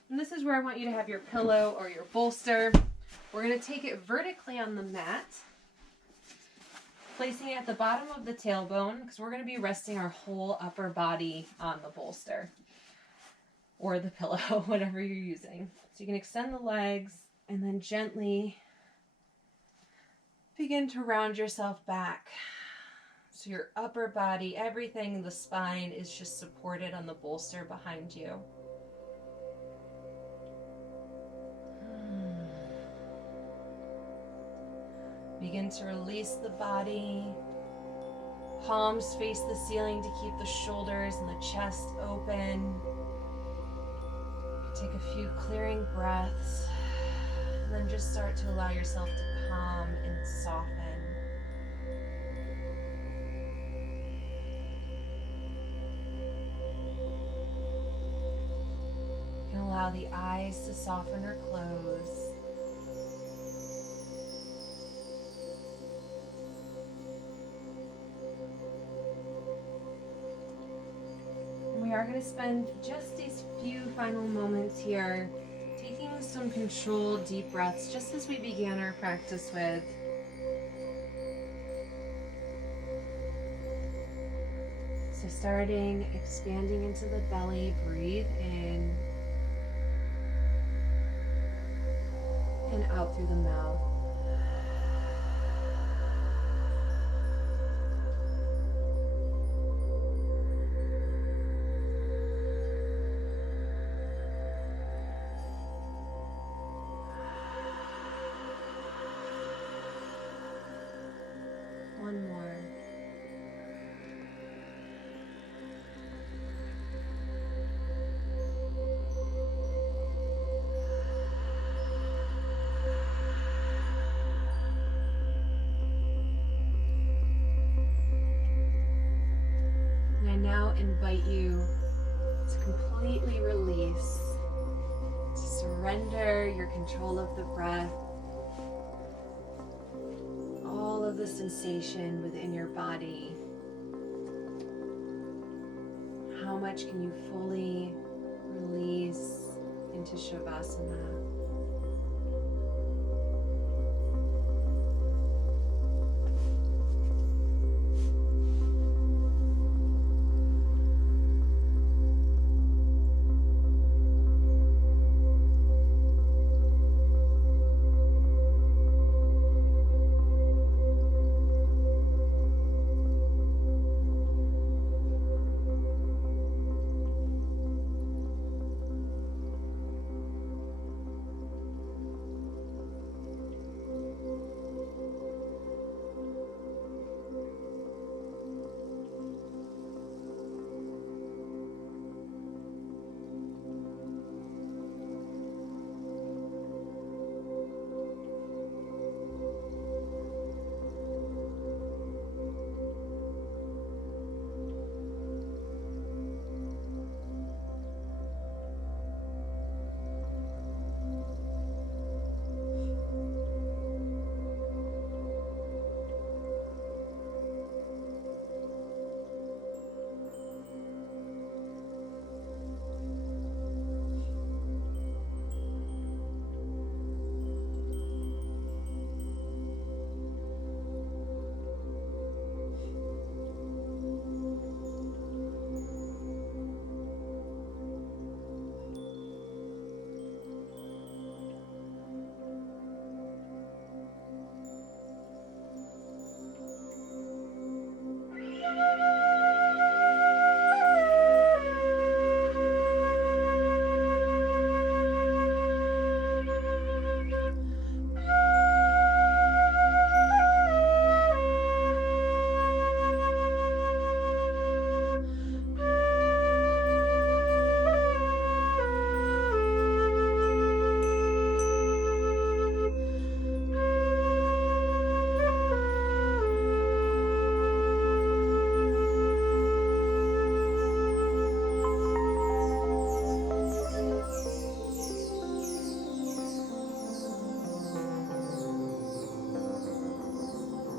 And this is where I want you to have your pillow or your bolster. We're going to take it vertically on the mat, placing it at the bottom of the tailbone because we're going to be resting our whole upper body on the bolster or the pillow, whatever you're using. So you can extend the legs and then gently begin to round yourself back. So your upper body, everything in the spine is just supported on the bolster behind you. Begin to release the body. Palms face the ceiling to keep the shoulders and the chest open. Take a few clearing breaths. And then just start to allow yourself to calm and soften. You can allow the eyes to soften or close. We are going to spend just these few final moments here taking some controlled deep breaths, just as we began our practice with. So starting, expanding into the belly, breathe in and out through the mouth. One more. And I now invite you to completely release, to surrender your control of the breath, all of the sensation within your body. How much can you fully release into Shavasana?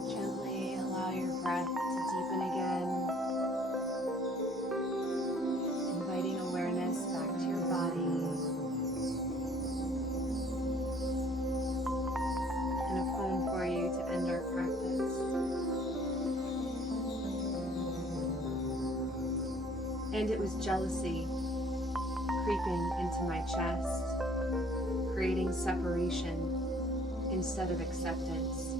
Gently allow your breath to deepen again, inviting awareness back to your body, and a poem for you to end our practice. And it was jealousy creeping into my chest, creating separation instead of acceptance.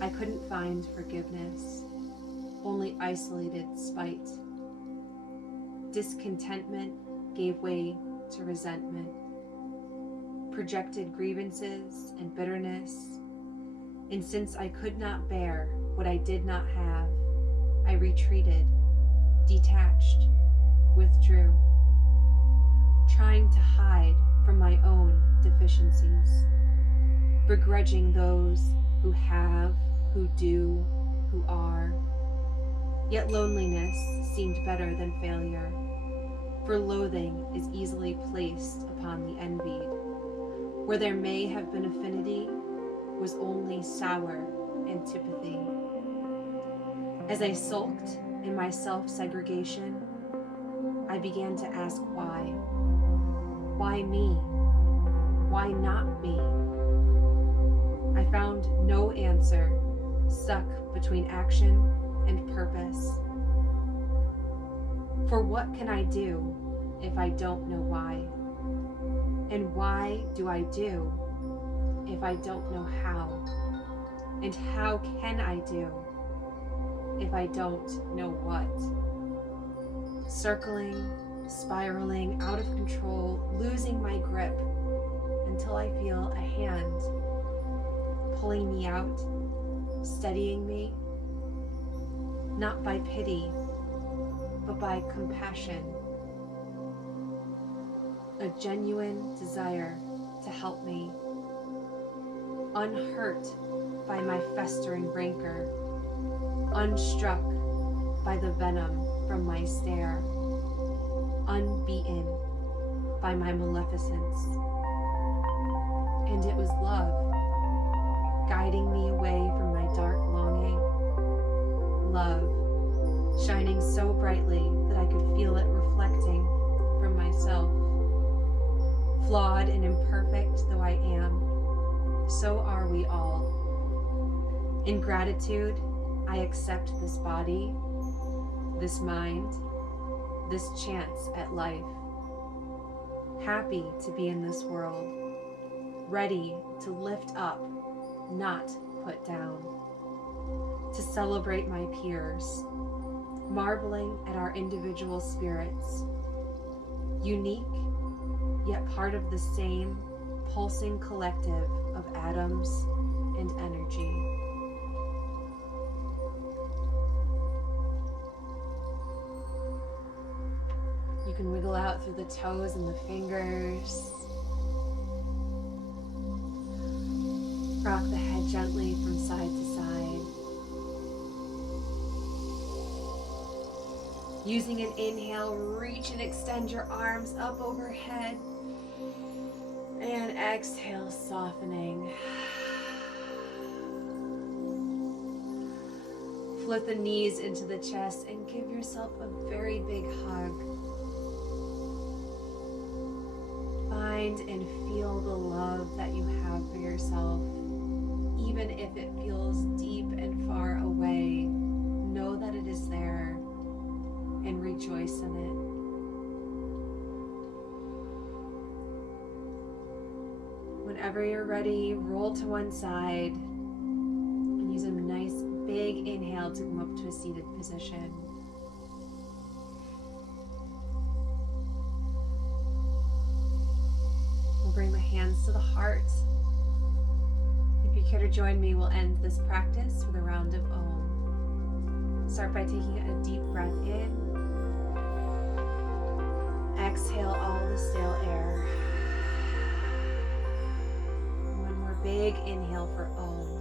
I couldn't find forgiveness, only isolated spite. Discontentment gave way to resentment, projected grievances and bitterness. And since I could not bear what I did not have, I retreated, detached, withdrew, trying to hide from my own deficiencies, begrudging those who have, who do, who are. Yet loneliness seemed better than failure, for loathing is easily placed upon the envied. Where there may have been affinity was only sour antipathy. As I sulked in my self-segregation, I began to ask why. Why me? Why not me? I found no answer, stuck between action and purpose. For what can I do if I don't know why? And why do I do if I don't know how? And how can I do if I don't know what? Circling, spiraling, out of control, losing my grip until I feel a hand pulling me out, steadying me, not by pity, but by compassion. A genuine desire to help me, unhurt by my festering rancor, unstruck by the venom from my stare, unbeaten by my maleficence. And it was love, guiding me away from my dark longing. Love, shining so brightly that I could feel it reflecting from myself. Flawed and imperfect though I am, so are we all. In gratitude, I accept this body, this mind, this chance at life. Happy to be in this world, ready to lift up, not put down, to celebrate my peers, marveling at our individual spirits, unique, yet part of the same pulsing collective of atoms and energy. You can wiggle out through the toes and the fingers. Rock the head gently from side to side. Using an inhale, reach and extend your arms up overhead. And exhale, softening. Float the knees into the chest and give yourself a very big hug. Find and feel the love that you have for yourself. Even if it feels deep and far away, know that it is there and rejoice in it. Whenever you're ready, roll to one side and use a nice big big inhale to come up to a seated position. We'll bring the hands to the heart. If you care to join me, we'll end this practice with a round of Om. Start by taking a deep breath in. Exhale all the stale air. One more big inhale for Om.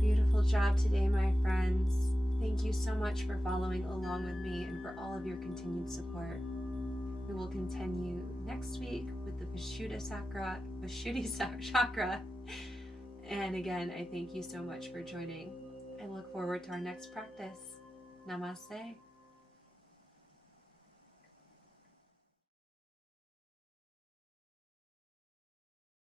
Beautiful job today, my friends. Thank you so much for following along with me and for all of your continued support. We will continue next week with the Vishuddha Chakra. And again, I thank you so much for joining. I look forward to our next practice. Namaste.